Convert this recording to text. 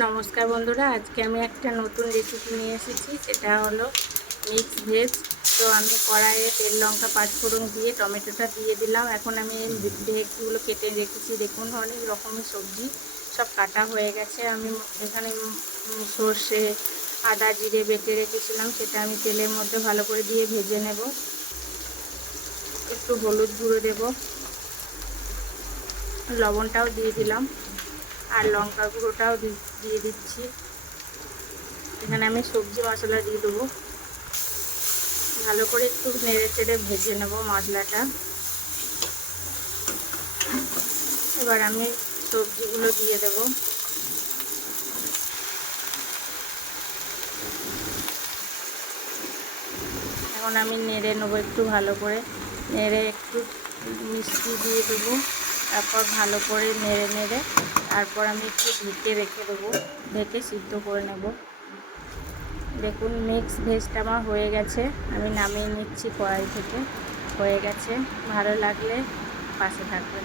নমস্কার বন্ধুরা, আজকে আমি একটা নতুন রেসিপি নিয়ে এসেছি। সেটা হলো মিক্স ভেজ। তো আমি কড়াইয়ে তেল, লঙ্কা, পাঁচফোড়ন দিয়ে টমেটোটা দিয়ে দিলাম। এখন আমি ভেজগুলো কেটে রেখেছি। দেখুন অনেক রকমের সবজি সব কাটা হয়ে গেছে। আমি এখানে সর্ষে, আদা, জিরে বেটে রেখেছিলাম, সেটা আমি তেলের মধ্যে ভালো করে দিয়ে ভেজে নেব। একটু হলুদ গুঁড়ো দেব, লবণটাও দিয়ে দিলাম, আর লঙ্কা গুঁড়োটাও দিয়ে দিচ্ছি। এখানে আমি সবজি মশলা দিয়ে দেবো। ভালো করে একটু নেড়ে চেড়ে ভেজে নেব মশলাটা। এবার আমি সবজিগুলো দিয়ে দেব। এখন আমি নেড়ে নেবো একটু ভালো করে। নেড়ে একটু মিষ্টি দিয়ে দেবো। তারপর ভালো করে নেড়ে নেড়ে তারপর আমি একটু ঢেকে রেখে দেবো। ঢেকে সিদ্ধ করে নেব। দেখুন মিক্স ভেজটা আমার হয়ে গেছে। আমি নামিয়ে নিচ্ছি কড়াই থেকে। হয়ে গেছে। ভালো লাগলে পাশে থাকবেন।